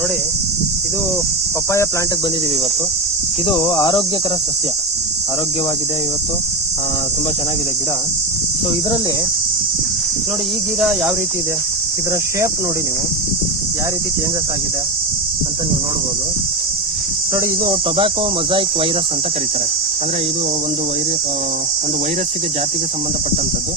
ನೋಡಿ, ಇದು papaya plant ಬಂದಿದೀವಿ ಇವತ್ತು. ಇದು ಆರೋಗ್ಯಕರ ಸಸ್ಯ, ಆರೋಗ್ಯವಾಗಿದೆ ಇವತ್ತು. ತುಂಬಾ ಚೆನ್ನಾಗಿದೆ ಗಿಡ. ಸೊ ಇದರಲ್ಲಿ ನೋಡಿ, ಈ ಗಿಡ ಯಾವ ರೀತಿ ಇದೆ, ಇದರ ಶೇಪ್ ನೋಡಿ ನೀವು, ಯಾವ ರೀತಿ ಚೇಂಜಸ್ ಆಗಿದೆ ಅಂತ ನೀವು ನೋಡ್ಬೋದು. ನೋಡಿ, ಇದು ಟೊಬ್ಯಾಕೊ ಮೊಸಾಯಿಕ್ ವೈರಸ್ ಅಂತ ಕರೀತಾರೆ. ಅಂದ್ರೆ ಇದು ಒಂದು ವೈರಸ್ಸಿಗೆ ಜಾತಿಗೆ ಸಂಬಂಧಪಟ್ಟಂತದ್ದು.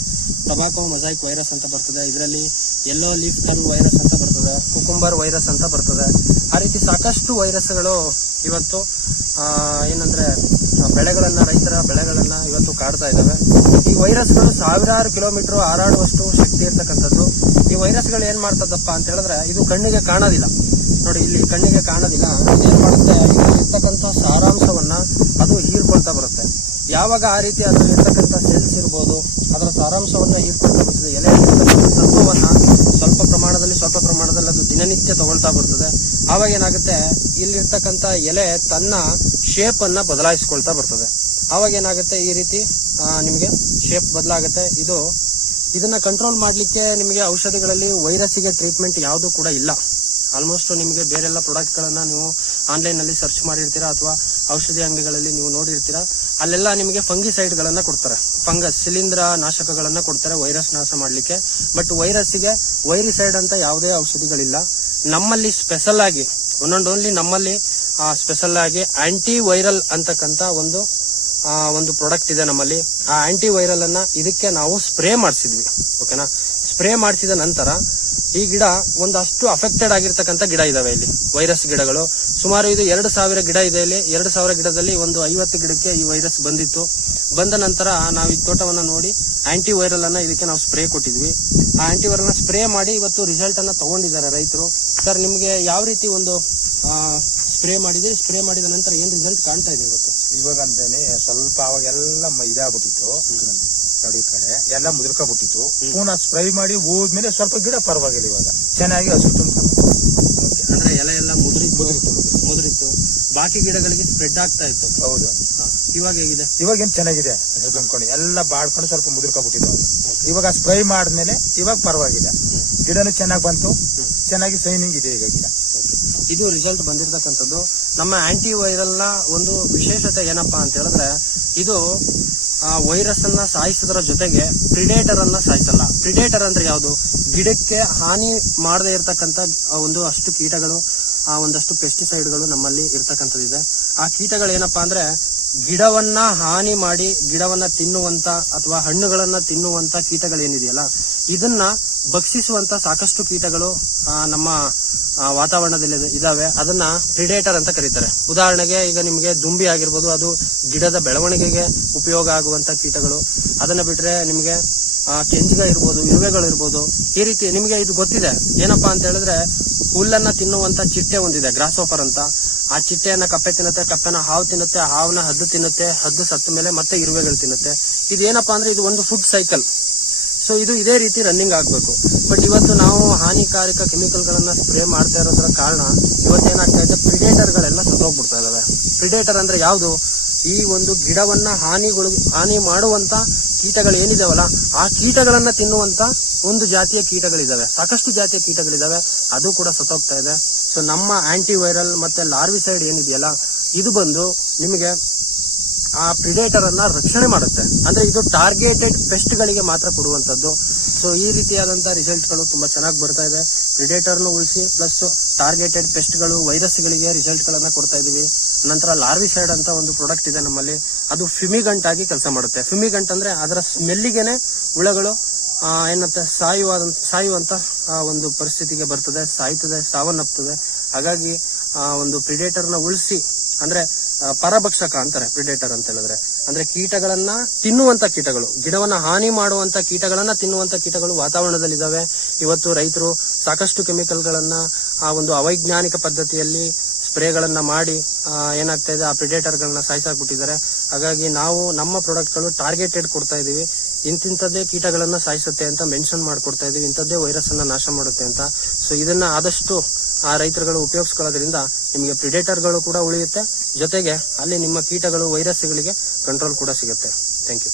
ಟೊಬ್ಯಾಕೊ ಮೊಸಾಯಿಕ್ ವೈರಸ್ ಅಂತ ಬರ್ತದೆ. ಇದರಲ್ಲಿ ಯೆಲ್ಲೋ ಲೀಫ್ ಕರ್ಲ್ ವೈರಸ್ ಅಂತ ಬರ್ತದೆ, ಕುಕುಂಬರ್ ವೈರಸ್ ಅಂತ ಬರ್ತದೆ. ಆ ರೀತಿ ಸಾಕಷ್ಟು ವೈರಸ್ಗಳು ಇವತ್ತು ಏನಂದ್ರೆ ರೈತರ ಬೆಳೆಗಳನ್ನ ಇವತ್ತು ಕಾಡ್ತಾ ಇದ್ದಾವೆ. ಈ ವೈರಸ್ಗಳು ಸಾವಿರಾರು ಕಿಲೋಮೀಟರ್ ಹಾರಾಡುವಷ್ಟು ಶಕ್ತಿ ಇರ್ತಕ್ಕಂಥದ್ದು. ಈ ವೈರಸ್ಗಳು ಏನ್ ಮಾಡ್ತದಪ್ಪ ಅಂತ ಹೇಳಿದ್ರೆ, ಇದು ಕಣ್ಣಿಗೆ ಕಾಣೋದಿಲ್ಲ. ನೋಡಿ, ಇಲ್ಲಿ ಕಣ್ಣಿಗೆ ಕಾಣೋದಿಲ್ಲ. ಇದೇನ್ ಮಾಡುತ್ತೆ, ಇದರಲ್ಲಿ ಇರ್ತಕ್ಕಂಥ ಸಾರಾಂಶವನ್ನ ಅದು ಹೀರ್ಕೊಳ್ತಾ ಬರುತ್ತೆ. ಯಾವಾಗ ಆ ರೀತಿ ಅದರಲ್ಲಿ ಇರ್ತಕ್ಕಂಥ ಸೆಲ್ಸ್ ಇರ್ಬೋದು, ಅದರ ಸಾರಾಂಶವನ್ನ ಹೀರ್ಕೊಳ್ತಾ ಬರ್ತದೆ. ಎಲೆಯಲ್ಲಿರ್ತಕ್ಕಂಥ ಸತ್ವವನ್ನ ಸ್ವಲ್ಪ ಪ್ರಮಾಣದಲ್ಲಿ ಅದು ದಿನನಿತ್ಯ ತಗೊಳ್ತಾ ಬರ್ತದೆ. ಆವಾಗ ಏನಾಗುತ್ತೆ, ಇಲ್ಲಿರ್ತಕ್ಕಂಥ ಎಲೆ ತನ್ನ ಶೇಪ್ ಅನ್ನ ಬದಲಾಯಿಸ್ಕೊಳ್ತಾ ಬರ್ತದೆ. ಆವಾಗ ಏನಾಗುತ್ತೆ, ಈ ರೀತಿ ನಿಮಗೆ ಶೇಪ್ ಬದಲಾಗುತ್ತೆ. ಇದನ್ನ ಕಂಟ್ರೋಲ್ ಮಾಡ್ಲಿಕ್ಕೆ ನಿಮಗೆ ಔಷಧಿಗಳಲ್ಲಿ ವೈರಸ್ಸಿಗೆ ಟ್ರೀಟ್ಮೆಂಟ್ ಯಾವುದು ಕೂಡ ಇಲ್ಲ. ಆಲ್ಮೋಸ್ಟ್ ನಿಮಗೆ ಬೇರೆಲ್ಲ ಪ್ರಾಡಕ್ಟ್ ಗಳನ್ನ ನೀವು ಆನ್ಲೈನ್ ನಲ್ಲಿ ಸರ್ಚ್ ಮಾಡಿರ್ತೀರಾ ಅಥವಾ ಔಷಧಿ ಅಂಗಡಿಗಳಲ್ಲಿ ನೀವು ನೋಡಿರ್ತೀರಾ. ಅಲ್ಲೆಲ್ಲ ನಿಮಗೆ ಫಂಗಿಸೈಡ್ ಗಳನ್ನ ಕೊಡ್ತಾರೆ, ಫಂಗಸ್ ಶಿಲೀಂಧ್ರ ನಾಶಕಗಳನ್ನ ಕೊಡ್ತಾರೆ ವೈರಸ್ ನಾಶ ಮಾಡ್ಲಿಕ್ಕೆ. ಬಟ್ ವೈರಸ್ಸಿಗೆ ವೈರಿಸೈಡ್ ಅಂತ ಯಾವುದೇ ಔಷಧಿಗಳಿಲ್ಲ. ನಮ್ಮಲ್ಲಿ ಸ್ಪೆಷಲ್ ಆಗಿ ಓನ್ಲಿ ನಮ್ಮಲ್ಲಿ ಸ್ಪೆಷಲ್ ಆಗಿ ಆಂಟಿ ವೈರಲ್ ಅಂತಕ್ಕಂತ ಒಂದು ಪ್ರಾಡಕ್ಟ್ ಇದೆ ನಮ್ಮಲ್ಲಿ. ಆ ಆಂಟಿ ವೈರಲ್ ಅನ್ನ ಇದಕ್ಕೆ ನಾವು ಸ್ಪ್ರೇ ಮಾಡಿಸಿದ್ವಿ. ಓಕೆನಾ, ಸ್ಪ್ರೇ ಮಾಡಿಸಿದ ನಂತರ ಈ ಗಿಡ ಒಂದಷ್ಟು ಅಫೆಕ್ಟೆಡ್ ಆಗಿರ್ತಕ್ಕಂಥ ಗಿಡ ಇದಾವೆ ಇಲ್ಲಿ, ವೈರಸ್ ಗಿಡಗಳು. ಸುಮಾರು ಇದು 2000 ಗಿಡ ಇದೆ ಇಲ್ಲಿ. 2000 ಗಿಡದಲ್ಲಿ ಒಂದು 50 ಗಿಡಕ್ಕೆ ಈ ವೈರಸ್ ಬಂದಿತ್ತು. ಬಂದ ನಂತರ ನಾವು ಈ ತೋಟವನ್ನ ನೋಡಿ ಆಂಟಿ ವೈರಲ್ ಅನ್ನ ಇದಕ್ಕೆ ನಾವು ಸ್ಪ್ರೇ ಕೊಟ್ಟಿದ್ವಿ. ಆ ಆಂಟಿ ವೈರಲ್ ನ ಸ್ಪ್ರೇ ಮಾಡಿ ಇವತ್ತು ರಿಸಲ್ಟ್ ಅನ್ನ ತಗೊಂಡಿದ್ದಾರೆ ರೈತರು. ಸರ್, ನಿಮ್ಗೆ ಯಾವ ರೀತಿ ಒಂದು ಸ್ಪ್ರೇ ಮಾಡಿದ್ರಿ, ಸ್ಪ್ರೇ ಮಾಡಿದ ನಂತರ ಏನ್ ರಿಸಲ್ಟ್ ಕಾಣ್ತಾ ಇದೆ ಇವತ್ತು? ಇವಾಗ ಅಂತಾನೆ ಸ್ವಲ್ಪ ಅವಾಗೆಲ್ಲ ಇದಾಗ್ಬಿಟ್ಟಿತ್ತು, ನೋಡಿ ಈ ಕಡೆ ಎಲ್ಲ ಮುದುರ್ಕೊಬಿಟ್ಟಿತ್ತು. ಪುನಃ ಸ್ಪ್ರೈ ಮಾಡಿ ಹೋದ್ಮೇಲೆ ಸ್ವಲ್ಪ ಗಿಡ ಪರವಾಗಿಲ್ಲ, ಇವಾಗ ಚೆನ್ನಾಗಿ ಹಸಿರು ತುಂಬ್ಕೊಂಡು. ಅಂದ್ರೆ ಎಲೆ ಎಲ್ಲ ಮುದುರಿತ್ತು, ಬಾಕಿ ಗಿಡಗಳಿಗೆ ಸ್ಪ್ರೆಡ್ ಆಗ್ತಾ ಇತ್ತು. ಹೌದು. ಇವಾಗ ಹೇಗಿದೆ? ಇವಾಗ ಏನ್ ಚೆನ್ನಾಗಿದೆ, ಹಸಿರು ತುಂಬ್ಕೊಂಡು ಎಲ್ಲ ಬಾಡ್ಕೊಂಡು ಸ್ವಲ್ಪ ಮುದುರ್ಕೊಬಿಟ್ಟಿತ್ತು. ಇವಾಗ ಸ್ಪ್ರೈ ಮಾಡಿದ್ಮೇಲೆ ಇವಾಗ ಪರವಾಗಿಲ್ಲ, ಗಿಡನು ಚೆನ್ನಾಗಿ ಬಂತು, ಚೆನ್ನಾಗಿ ಸೈನಿಂಗ್ ಇದೆ ಈಗ ಗಿಡ. ಇದು ರಿಸಲ್ಟ್ ಬಂದಿರತಕ್ಕಂಥದ್ದು. ನಮ್ಮ ಆಂಟಿ ವೈರಲ್ ನ ಒಂದು ವಿಶೇಷತೆ ಏನಪ್ಪಾ ಅಂತ ಹೇಳಿದ್ರೆ, ಇದು ವೈರಸ್ ಅನ್ನ ಸಾಯಿಸೋದ್ರ ಜೊತೆಗೆ ಪ್ರಿಡೇಟರ್ ಅನ್ನ ಸಾಯಿಸಲ್ಲ. ಪ್ರಿಡೇಟರ್ ಅಂದ್ರೆ ಯಾವುದು? ಗಿಡಕ್ಕೆ ಹಾನಿ ಮಾಡದೇ ಇರತಕ್ಕಂತ ಅಷ್ಟು ಕೀಟಗಳು, ಒಂದಷ್ಟು ಪೆಸ್ಟಿಸೈಡ್ಗಳು ನಮ್ಮಲ್ಲಿ ಇರ್ತಕ್ಕಂಥದ್ದಿದೆ. ಆ ಕೀಟಗಳು ಏನಪ್ಪಾ ಅಂದ್ರೆ, ಗಿಡವನ್ನ ಹಾನಿ ಮಾಡಿ ಗಿಡವನ್ನ ತಿನ್ನುವಂತ ಅಥವಾ ಹಣ್ಣುಗಳನ್ನ ತಿನ್ನುವಂತ ಕೀಟಗಳೇನಿದೆಯಲ್ಲ, ಇದನ್ನ ಭಕ್ಷಿಸುವಂತ ಸಾಕಷ್ಟು ಕೀಟಗಳು ನಮ್ಮ ವಾತಾವರಣದಲ್ಲಿ ಇದಾವೆ. ಅದನ್ನ ಪ್ರಿಡೇಟರ್ ಅಂತ ಕರೀತಾರೆ. ಉದಾಹರಣೆಗೆ ಈಗ ನಿಮಗೆ ದುಂಬಿ ಆಗಿರ್ಬೋದು, ಅದು ಗಿಡದ ಬೆಳವಣಿಗೆಗೆ ಉಪಯೋಗ ಆಗುವಂತ ಕೀಟಗಳು. ಅದನ್ನ ಬಿಟ್ರೆ ನಿಮಗೆ ಕೆಂಜಿಗಳಿರ್ಬೋದು, ಇರುವೆಗಳಿರ್ಬೋದು. ಈ ರೀತಿ ನಿಮಗೆ ಇದು ಗೊತ್ತಿದೆ ಏನಪ್ಪಾ ಅಂತ ಹೇಳಿದ್ರೆ, ಹುಲ್ಲನ್ನ ತಿನ್ನುವಂತ ಚಿಟ್ಟೆ ಒಂದಿದೆ, ಗ್ರಾಸ್ಹೋಫರ್ ಅಂತ. ಆ ಚಿಟ್ಟೆಯನ್ನ ಕಪ್ಪೆ ತಿನ್ನುತ್ತೆ, ಕಪ್ಪೆನ ಹಾವು ತಿನ್ನುತ್ತೆ, ಹಾವನ್ನ ಹದ್ದು ತಿನ್ನುತ್ತೆ, ಹದ್ದು ಸತ್ತ ಮೇಲೆ ಮತ್ತೆ ಇರುವೆಗಳು ತಿನ್ನುತ್ತೆ. ಇದೇನಪ್ಪಾ ಅಂದ್ರೆ ಇದು ಒಂದು ಫುಡ್ ಸೈಕಲ್. ಸೊ ಇದು ಇದೇ ರೀತಿ ರನ್ನಿಂಗ್ ಆಗ್ಬೇಕು. ಬಟ್ ಇವತ್ತು ನಾವು ಹಾನಿಕಾರಕ ಕೆಮಿಕಲ್ ಗಳನ್ನ ಸ್ಪ್ರೇ ಮಾಡ್ತಾ ಇರೋದ್ರ ಕಾರಣ ಇವತ್ತೇನಾಗ್ತಾ ಇದೆ, ಪ್ರಿಡೇಟರ್ ಗಳೆಲ್ಲ ಸತ್ತೋಗ್ಬಿಡ್ತಾ ಇದಾವೆ. ಪ್ರಿಡೇಟರ್ ಅಂದ್ರೆ ಯಾವುದು? ಈ ಒಂದು ಗಿಡವನ್ನ ಹಾನಿ ಮಾಡುವಂತ ಕೀಟಗಳು ಏನಿದಾವಲ್ಲ, ಆ ಕೀಟಗಳನ್ನ ತಿನ್ನುವಂತ ಒಂದು ಜಾತಿಯ ಕೀಟಗಳಿದಾವೆ, ಸಾಕಷ್ಟು ಜಾತಿಯ ಕೀಟಗಳಿದಾವೆ. ಅದು ಕೂಡ ಸತ್ತೋಗ್ತಾ ಇದೆ. ಸೊ ನಮ್ಮ ಆಂಟಿ ವೈರಲ್ ಮತ್ತೆ ಲಾರ್ವಿಸೈಡ್ ಏನಿದೆಯಲ್ಲ, ಇದು ಬಂದು ನಿಮಗೆ ಆ ಪ್ರಿಡೇಟರ್ ಅನ್ನ ರಕ್ಷಣೆ ಮಾಡುತ್ತೆ. ಅಂದ್ರೆ ಇದು ಟಾರ್ಗೆಟೆಡ್ ಪೆಸ್ಟ್ ಗಳಿಗೆ ಮಾತ್ರ ಕೊಡುವಂತದ್ದು. ಸೊ ಈ ರೀತಿಯಾದಂತ ರಿಸಲ್ಟ್ ಗಳು ತುಂಬಾ ಚೆನ್ನಾಗಿ ಬರ್ತಾ ಇದೆ. ಪ್ರಿಡೇಟರ್ನು ಉಳಿಸಿ ಪ್ಲಸ್ ಟಾರ್ಗೆಟೆಡ್ ಪೆಸ್ಟ್ ಗಳು, ವೈರಸ್ ಗಳಿಗೆ ರಿಸಲ್ಟ್ ಗಳನ್ನ ಕೊಡ್ತಾ ಇದೀವಿ. ನಂತರ ಲಾರ್ವಿಸೈಡ್ ಅಂತ ಒಂದು ಪ್ರಾಡಕ್ಟ್ ಇದೆ ನಮ್ಮಲ್ಲಿ, ಅದು ಫಿಮಿಗಂಟ್ ಆಗಿ ಕೆಲಸ ಮಾಡುತ್ತೆ. ಫಿಮಿಗಂಟ್ ಅಂದ್ರೆ ಅದರ ಸ್ಮೆಲ್ಲಿಗೆನೆ ಹುಳಗಳು ಏನಂತೆ ಸಾಯುವಂತ ಒಂದು ಪರಿಸ್ಥಿತಿಗೆ ಬರ್ತದೆ, ಸಾಯ್ತದೆ, ಸಾವನ್ನಪ್ತದೆ. ಹಾಗಾಗಿ ಒಂದು ಪ್ರಿಡೇಟರ್ ನ ಉಳಿಸಿ, ಅಂದ್ರೆ ಪರಭಕ್ಷಕ ಅಂತಾರೆ ಪ್ರಿಡೇಟರ್ ಅಂತ ಹೇಳಿದ್ರೆ. ಅಂದ್ರೆ ಕೀಟಗಳನ್ನ ತಿನ್ನುವಂತ ಕೀಟಗಳು, ಗಿಡವನ್ನ ಹಾನಿ ಮಾಡುವಂತ ಕೀಟಗಳನ್ನ ತಿನ್ನುವಂತ ಕೀಟಗಳು ವಾತಾವರಣದಲ್ಲಿದ್ದಾವೆ. ಇವತ್ತು ರೈತರು ಸಾಕಷ್ಟು ಕೆಮಿಕಲ್ ಗಳನ್ನ ಒಂದು ಅವೈಜ್ಞಾನಿಕ ಪದ್ಧತಿಯಲ್ಲಿ ಸ್ಪ್ರೇಗಳನ್ನ ಮಾಡಿ ಏನಾಗ್ತಾ ಇದೆ, ಆ ಪ್ರಿಡೇಟರ್ ಗಳನ್ನ ಸಾಯಿಸಾಕ್ಬಿಟ್ಟಿದ್ದಾರೆ. ಹಾಗಾಗಿ ನಾವು ನಮ್ಮ ಪ್ರಾಡಕ್ಟ್ ಗಳು ಟಾರ್ಗೆಟೆಡ್ ಕೊಡ್ತಾ ಇದೀವಿ. ಇಂತಿಂತದ್ದೇ ಕೀಟಗಳನ್ನ ಸಾಯಿಸುತ್ತೆ ಅಂತ ಮೆನ್ಷನ್ ಮಾಡ್ಕೊಡ್ತಾ ಇದೀವಿ, ಇಂಥದ್ದೇ ವೈರಸ್ ಅನ್ನ ನಾಶ ಮಾಡುತ್ತೆ ಅಂತ. ಸೊ ಇದನ್ನ ಆದಷ್ಟು ರೈತರುಗಳು ಉಪಯೋಗಿಸ್ಕೊಳ್ಳೋದ್ರಿಂದ ನಿಮಗೆ ಪ್ರಿಡೇಟರ್ಗಳು ಕೂಡ ಉಳಿಯುತ್ತೆ, ಜೊತೆಗೆ ಅಲ್ಲಿ ನಿಮ್ಮ ಕೀಟಗಳು, ವೈರಸ್ಗಳಿಗೆ ಕಂಟ್ರೋಲ್ ಕೂಡ ಸಿಗುತ್ತೆ. Thank you.